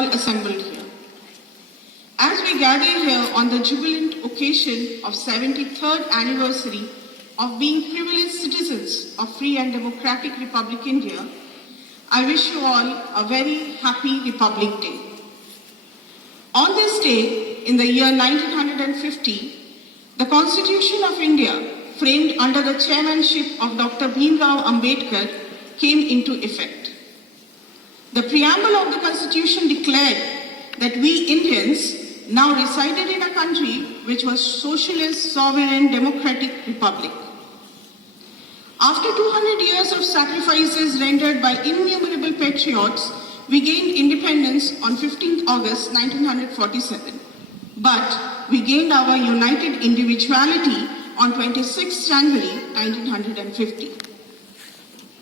all assembled here. As we gather here on the jubilant occasion of 73rd anniversary of being privileged citizens of free and democratic Republic India, I wish you all a very happy Republic Day. On this day, in the year 1950, the Constitution of India, framed under the chairmanship of Dr. Bhimrao Ambedkar, came into effect. The preamble of the Constitution declared that we Indians now resided in a country which was socialist, sovereign, democratic republic. After 200 years of sacrifices rendered by innumerable patriots, we gained independence on 15th August 1947. But we gained our united individuality on 26th January 1950.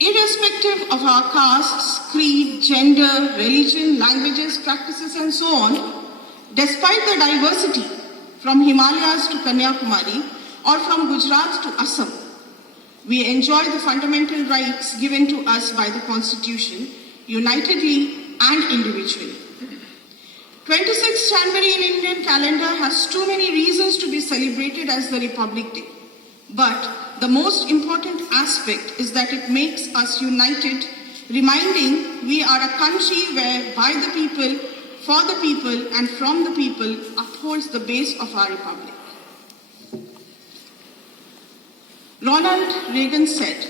Irrespective of our castes, creed, gender, religion, languages, practices and so on, despite the diversity from Himalayas to Kanyakumari or from Gujarat to Assam, we enjoy the fundamental rights given to us by the Constitution, unitedly and individually. 26th January in Indian calendar has too many reasons to be celebrated as the Republic Day. But the most important aspect is that it makes us united, reminding we are a country where by the people, for the people and from the people upholds the base of our republic. Ronald Reagan said,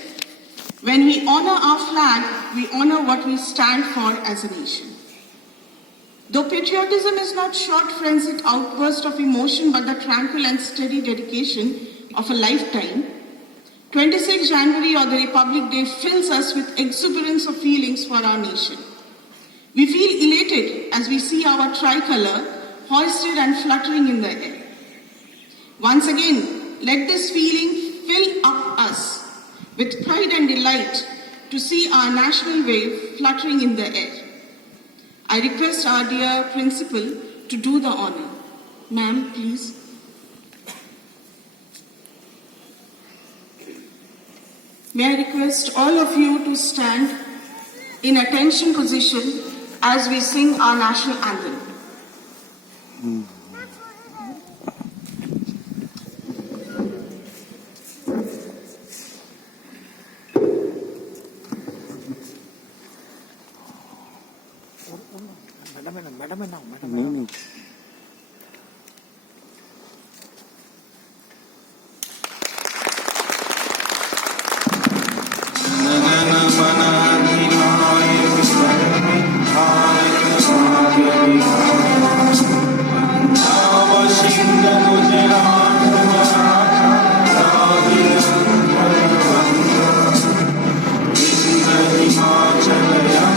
"When we honor our flag, we honor what we stand for as a nation." Though patriotism is not short frenzied outburst of emotion but the tranquil and steady dedication of a lifetime, 26 January or the Republic Day fills us with exuberance of feelings for our nation. We feel elated as we see our tricolor hoisted and fluttering in the air. Once again, let this feeling fill up us with pride and delight to see our national wave fluttering in the air. I request our dear principal to do the honor. Ma'am, please. May I request all of you to stand in attention position as we sing our national anthem. Madam. Himachal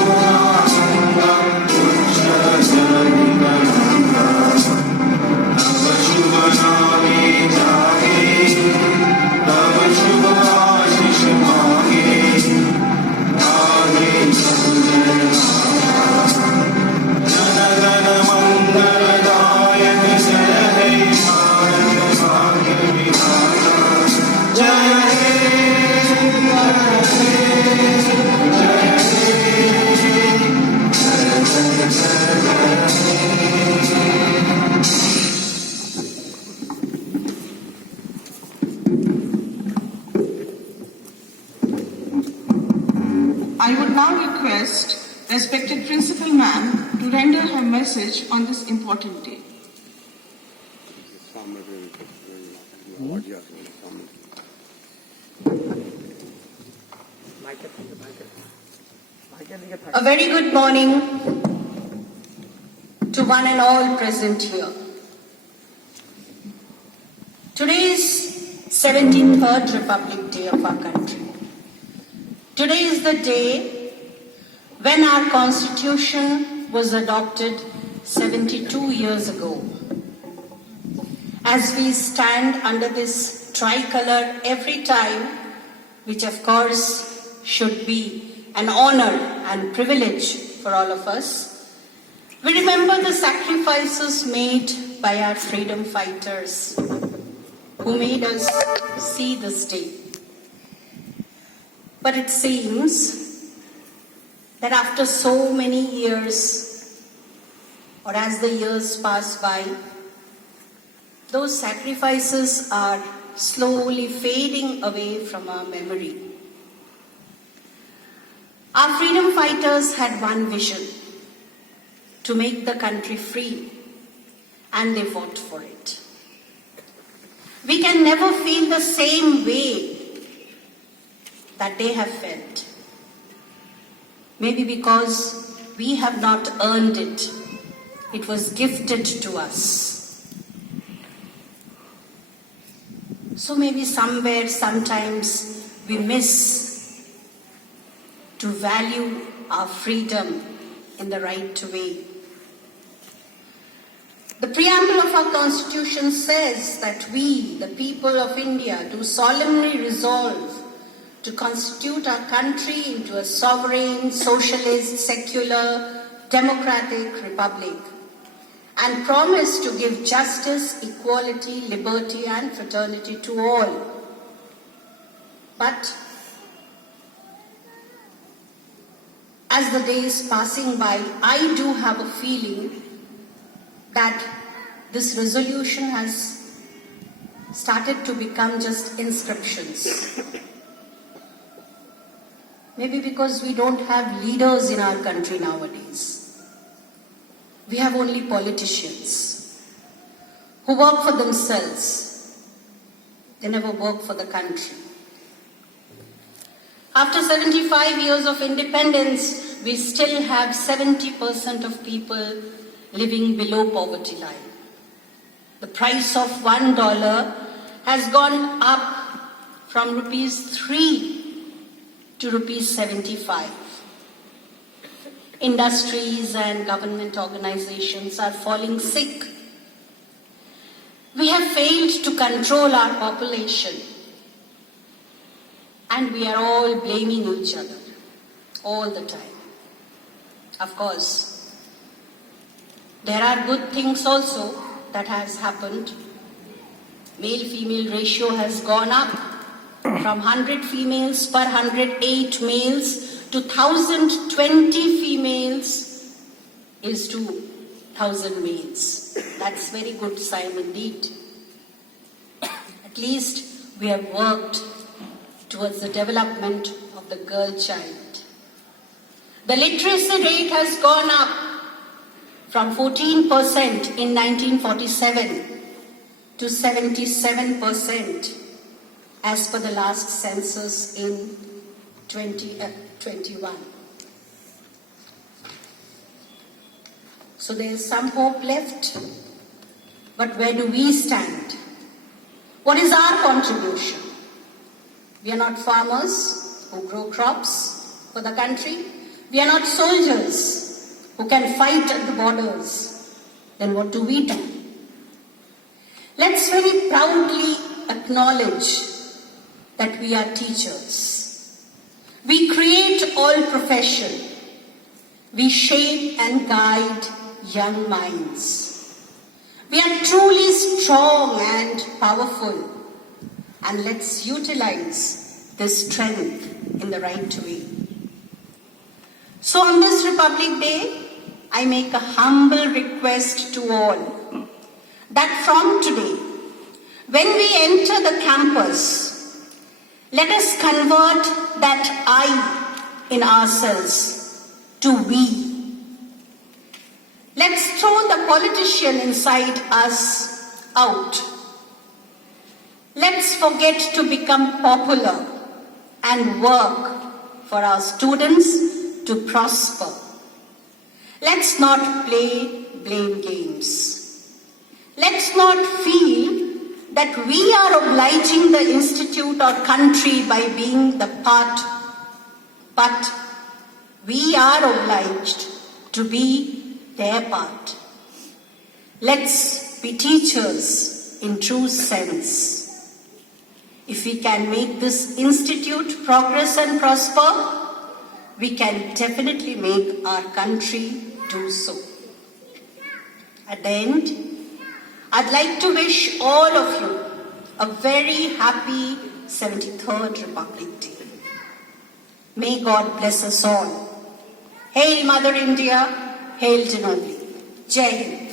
now request respected Principal Ma'am to render her message on this important day. A very good morning to one and all present here. Today is 73rd Republic Day of our country. Today is the day when our Constitution was adopted 72 years ago. As we stand under this tricolour every time, which of course should be an honor and privilege for all of us, we remember the sacrifices made by our freedom fighters who made us see this day. But it seems that after so many years, or as the years pass by, those sacrifices are slowly fading away from our memory. Our freedom fighters had one vision: to make the country free, and they fought for it. We can never feel the same way that they have felt. Maybe because we have not earned it. It was gifted to us. So maybe somewhere, sometimes we miss to value our freedom in the right way. The preamble of our Constitution says that we, the people of India, do solemnly resolve to constitute our country into a sovereign, socialist, secular, democratic republic, and promise to give justice, equality, liberty, and fraternity to all. But as the days passing by, I do have a feeling that this resolution has started to become just inscriptions. Maybe because we don't have leaders in our country nowadays. We have only politicians who work for themselves. They never work for the country. After 75 years of independence, we still have 70% of people living below poverty line. The price of $1 has gone up from rupees 3 to rupees 75. Industries and government organizations are falling sick. We have failed to control our population, and we are all blaming each other all the time. Of course, there are good things also that has happened. Male-female ratio has gone up from 100 females per 108 males to 1,020 females is to 1,000 males. That's very good sign indeed. At least we have worked towards the development of the girl child. The literacy rate has gone up from 14% in 1947 to 77% as per the last census in 2021. So there is some hope left. But where do we stand? What is our contribution? We are not farmers who grow crops for the country. We are not soldiers who can fight at the borders. Then what do we do? Let's very proudly acknowledge that we are teachers. We create all profession. We shape and guide young minds. We are truly strong and powerful, and let's utilize this strength in the right way. So on this Republic Day, I make a humble request to all that from today, when we enter the campus, let us convert that I in ourselves to we. Let's throw the politician inside us out. Let's forget to become popular and work for our students to prosper. Let's not play blame games. Let's not feel that we are obliging the institute or country by being the part, but we are obliged to be their part. Let's be teachers in true sense. If we can make this institute progress and prosper, we can definitely make our country do so. At the end, I'd like to wish all of you a very happy 73rd Republic Day. May God bless us all. Hail Mother India, hail Janani. Jai Hind.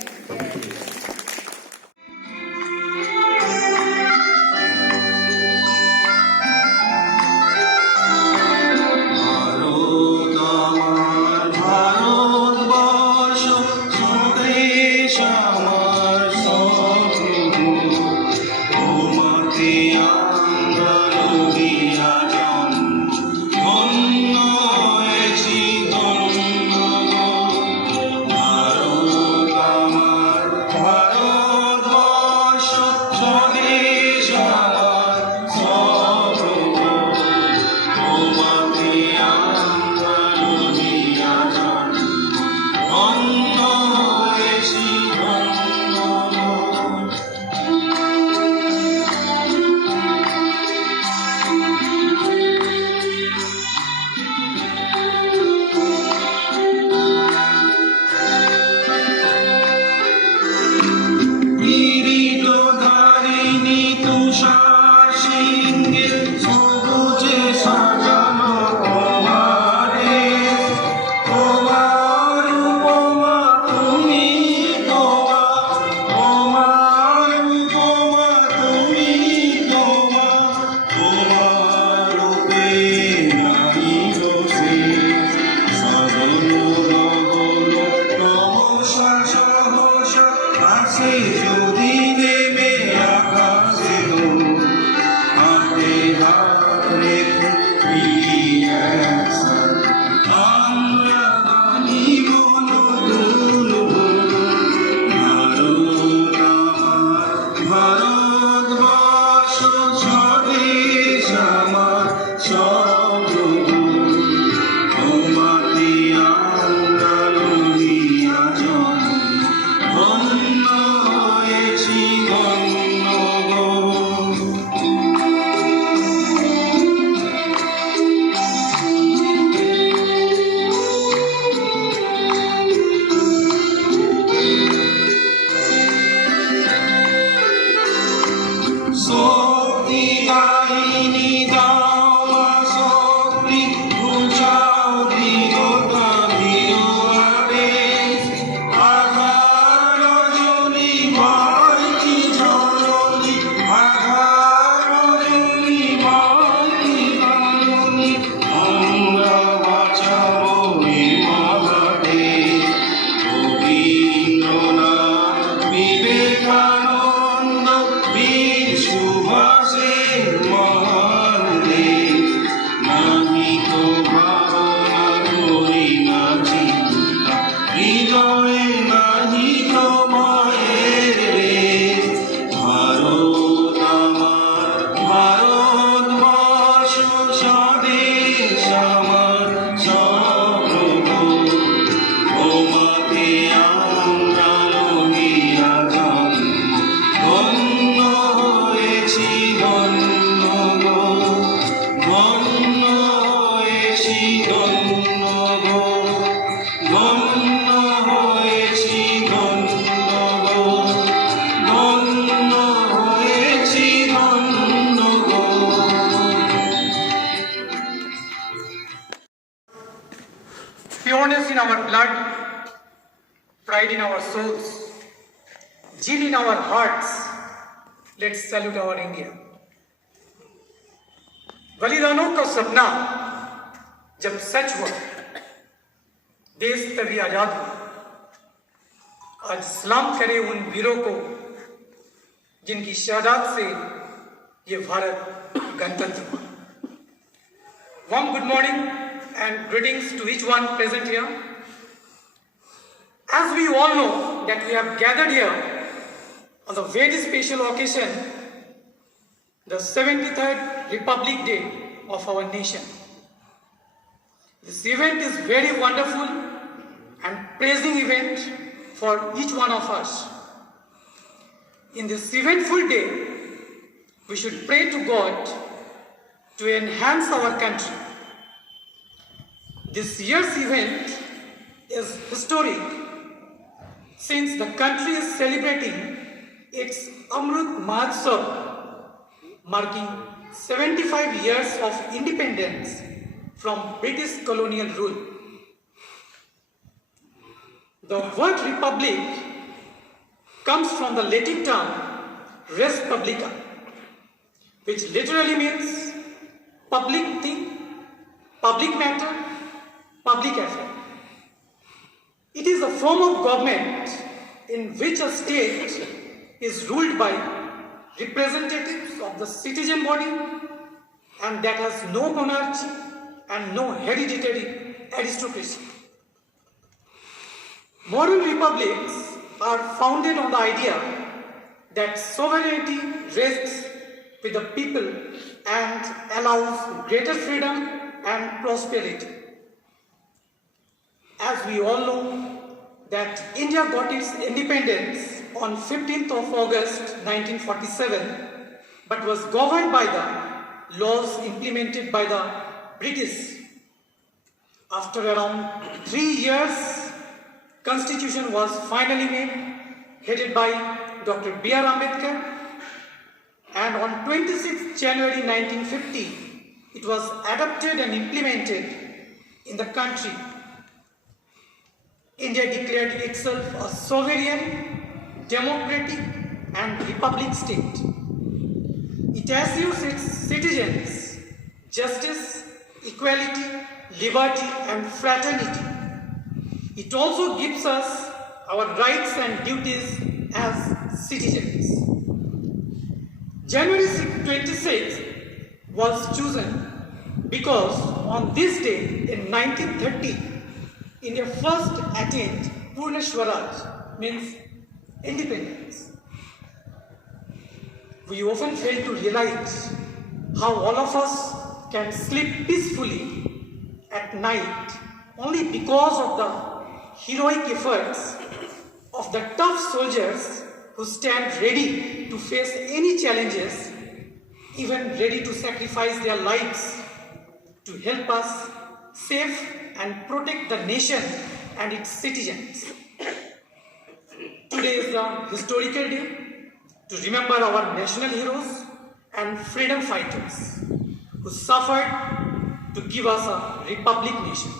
Pureness in our blood, pride in our souls, zeal in our hearts. Let's salute our India. बलिदानों का सपना जब सच हुआ देश तभी आजाद हुआ। आज सलाम करें उन वीरों को जिनकी शहादत से ये भारत गणतंत्र हुआ। Warm good morning and greetings to each one present here. As we all know that we have gathered here on the very special occasion, the 73rd Republic Day of our nation. This event is very wonderful and praising event for each one of us. In this eventful day, we should pray to God to enhance our country. This year's event is historic since the country is celebrating its Amrit Mahotsav, marking 75 years of independence from British colonial rule. The word republic comes from the Latin term res publica, which literally means public thing, public matter, public affair. It is a form of government in which a state is ruled by representatives of the citizen body and that has no monarchy and no hereditary aristocracy. Modern republics are founded on the idea that sovereignty rests with the people and allows greater freedom and prosperity. As we all know that India got its independence on 15th of August 1947 but was governed by the laws implemented by the British. After around 3 years, Constitution was finally made, headed by Dr. B.R. Ambedkar, and on 26 January 1950, it was adopted and implemented in the country. India declared itself a sovereign, democratic and republic state. It assures its citizens justice, equality, liberty and fraternity. It also gives us our rights and duties as citizens. January 26th was chosen because on this day in 1930, India first attained Purna Swaraj, means independence. We often fail to realize how all of us can sleep peacefully at night only because of the heroic efforts of the tough soldiers who stand ready to face any challenges, even ready to sacrifice their lives to help us save and protect the nation and its citizens. Today is the historical day to remember our national heroes and freedom fighters who suffered to give us a republic nation.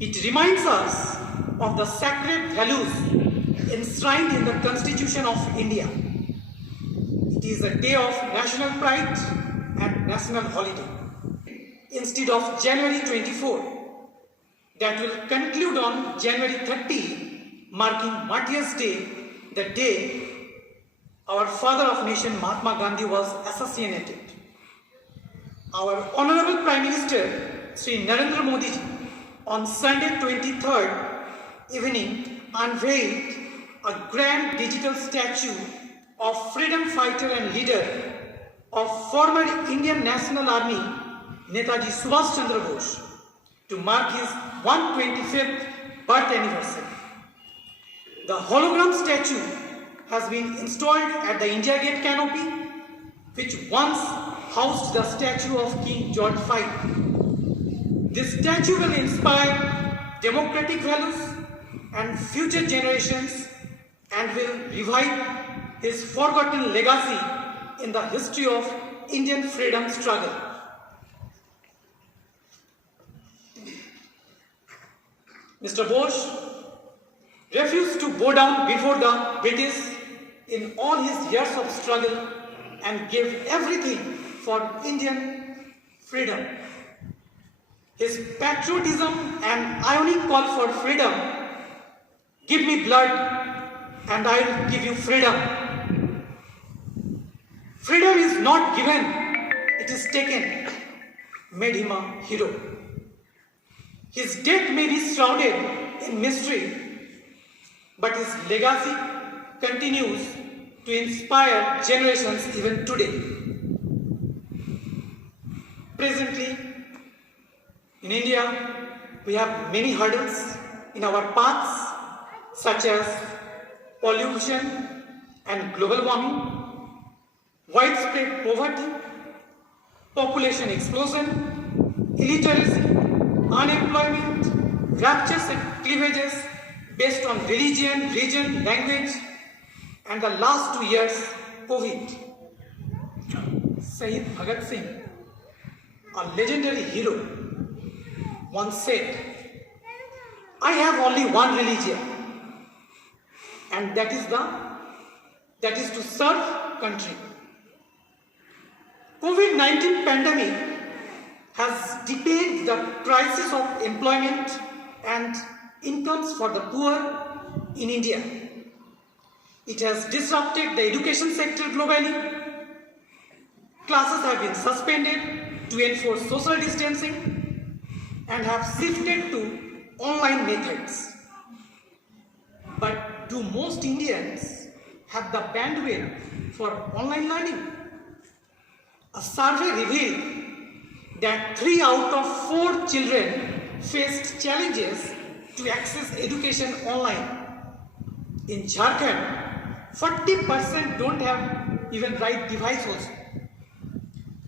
It reminds us of the sacred values enshrined in the Constitution of India. It is a day of national pride and national holiday. Instead of January 24, that will conclude on January 30, marking Martyrs' Day, the day our father of nation Mahatma Gandhi was assassinated. Our Honorable Prime Minister Sri Narendra Modi ji on Sunday 23rd evening unveiled a grand digital statue of freedom fighter and leader of former Indian National Army Netaji Subhash Chandra Bose to mark his 125th birth anniversary. The hologram statue has been installed at the India Gate canopy, which once housed the statue of King George V. This statue will inspire democratic values and future generations and will revive his forgotten legacy in the history of Indian freedom struggle. Mr. Bose refused to bow down before the British in all his years of struggle and gave everything for Indian freedom. His patriotism and ionic call for freedom, give me blood and I will give you freedom. Freedom is not given, it is taken, made him a hero. His death may be shrouded in mystery, but his legacy continues to inspire generations even today. Presently, in India, we have many hurdles in our paths, such as pollution and global warming, widespread poverty, population explosion, illiteracy, unemployment, ruptures and cleavages based on religion, region, language, and the last 2 years, COVID. Shahid Bhagat Singh, a legendary hero, once said, I have only one religion, and that is to serve country. COVID-19 pandemic has deepened the crisis of employment and incomes for the poor in India. It has disrupted the education sector globally. Classes have been suspended to enforce social distancing and have shifted to online methods. But do most Indians have the bandwidth for online learning? A survey revealed that 3 out of 4 children faced challenges to access education online. In Jharkhand, 40% don't have even right device also.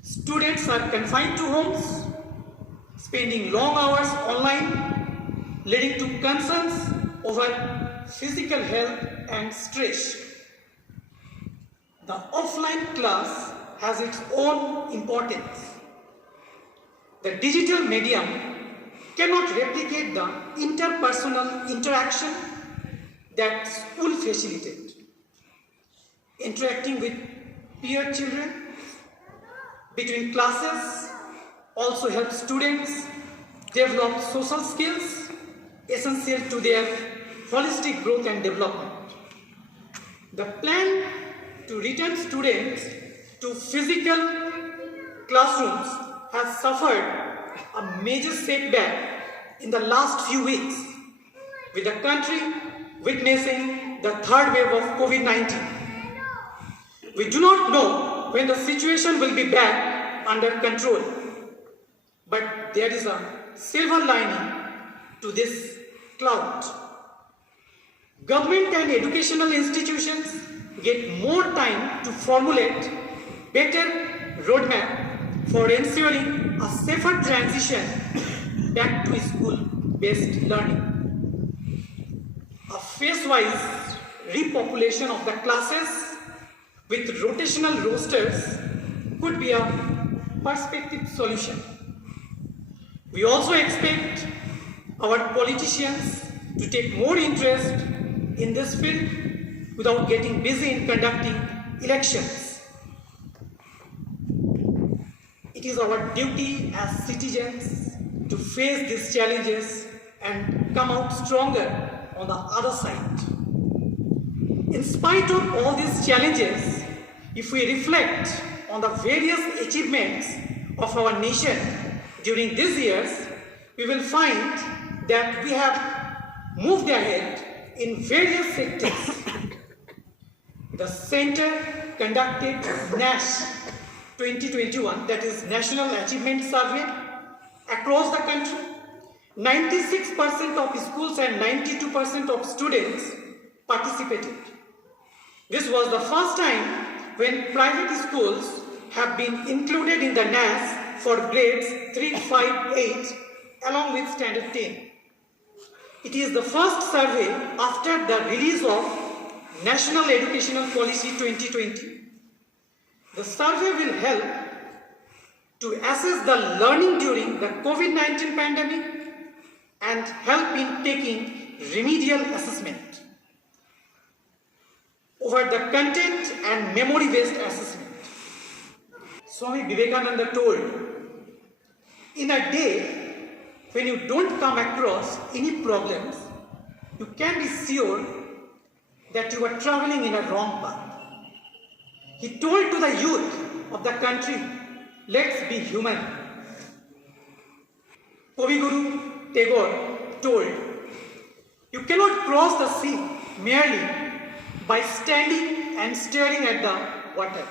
Students are confined to homes, spending long hours online, leading to concerns over physical health and stress. The offline class has its own importance. The digital medium cannot replicate the interpersonal interaction that school facilitates. Interacting with peer children between classes also helps students develop social skills essential to their holistic growth and development. The plan to return students to physical classrooms has suffered a major setback in the last few weeks, with the country witnessing the third wave of COVID-19. We do not know when the situation will be back under control, but there is a silver lining to this cloud. Government and educational institutions get more time to formulate better roadmap for ensuring a safer transition back to school-based learning. A phase-wise repopulation of the classes with rotational rosters could be a perspective solution. We also expect our politicians to take more interest in this field without getting busy in conducting elections. It is our duty as citizens to face these challenges and come out stronger on the other side. In spite of all these challenges, if we reflect on the various achievements of our nation during these years, we will find that we have moved ahead in various sectors. The Center conducted NASH 2021, that is National Achievement Survey, across the country. 96% of schools and 92% of students participated. This was the first time when private schools have been included in the NAS for grades 3, 5, 8 along with standard 10. It is the first survey after the release of National Educational Policy 2020. The survey will help to assess the learning during the COVID-19 pandemic and help in taking remedial assessment over the content and memory-based assessment. Swami Vivekananda told, in a day, when you don't come across any problems, you can be sure that you are traveling in a wrong path. He told to the youth of the country, let's be human. Kavi Guru Tagore told, you cannot cross the sea merely by standing and staring at the water.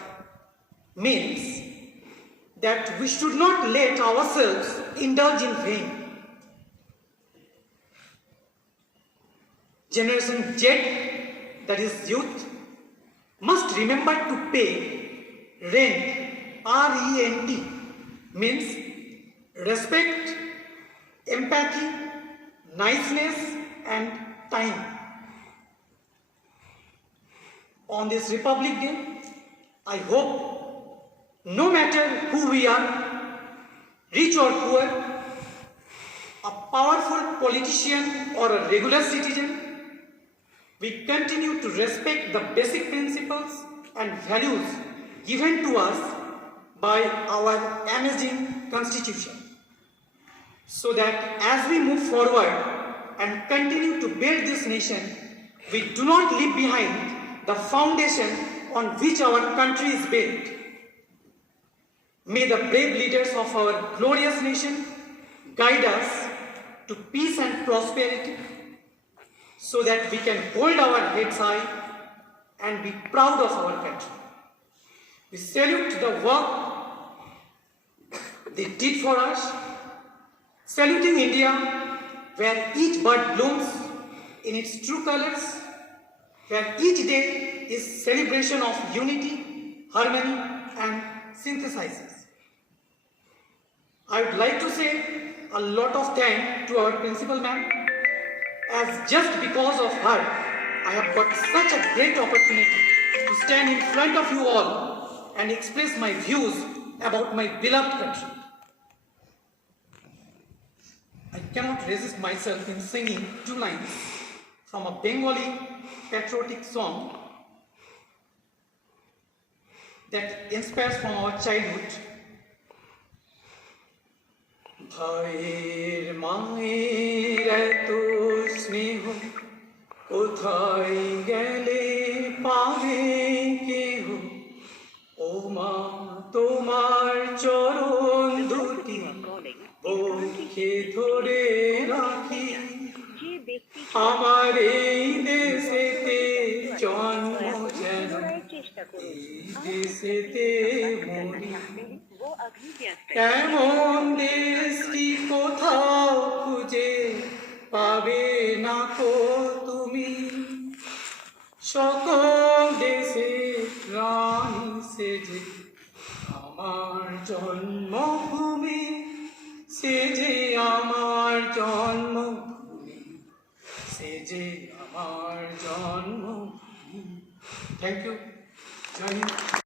Means that we should not let ourselves indulge in vain. Generation Z, that is youth, must remember to pay rent, R-E-N-T, means respect, empathy, niceness and time. On this Republic Day, I hope no matter who we are, rich or poor, a powerful politician or a regular citizen, we continue to respect the basic principles and values given to us by our amazing Constitution, so that as we move forward and continue to build this nation, we do not leave behind the foundation on which our country is built. May the brave leaders of our glorious nation guide us to peace and prosperity, so that we can hold our heads high and be proud of our country. We salute the work they did for us, saluting India, where each bird blooms in its true colors, where each day is celebration of unity, harmony and synthesis. I would like to say a lot of thanks to our principal ma'am, as just because of her, I have got such a great opportunity to stand in front of you all and express my views about my beloved country. I cannot resist myself in singing 2 lines from a Bengali patriotic song that inspires from our childhood. ভাইয়ের মায়ের এত স্নেহ কোথায় গেলে পাবে কেহ, ও মা তোমার চরণ দুটি বুকে ধরে রাখি, আমার এই দেশেতে জন্ম যেন এই দেশেতে মরি। এমন দেশটি কোথাও খুঁজে পাবে না কো তুমি, সকল দেশে রানী সেজে আমার জন্মভূমি, সেজে আমার জন্মভূমি, সেজে আমার জন্মভূমি। Thank you. জয় হিন্দ।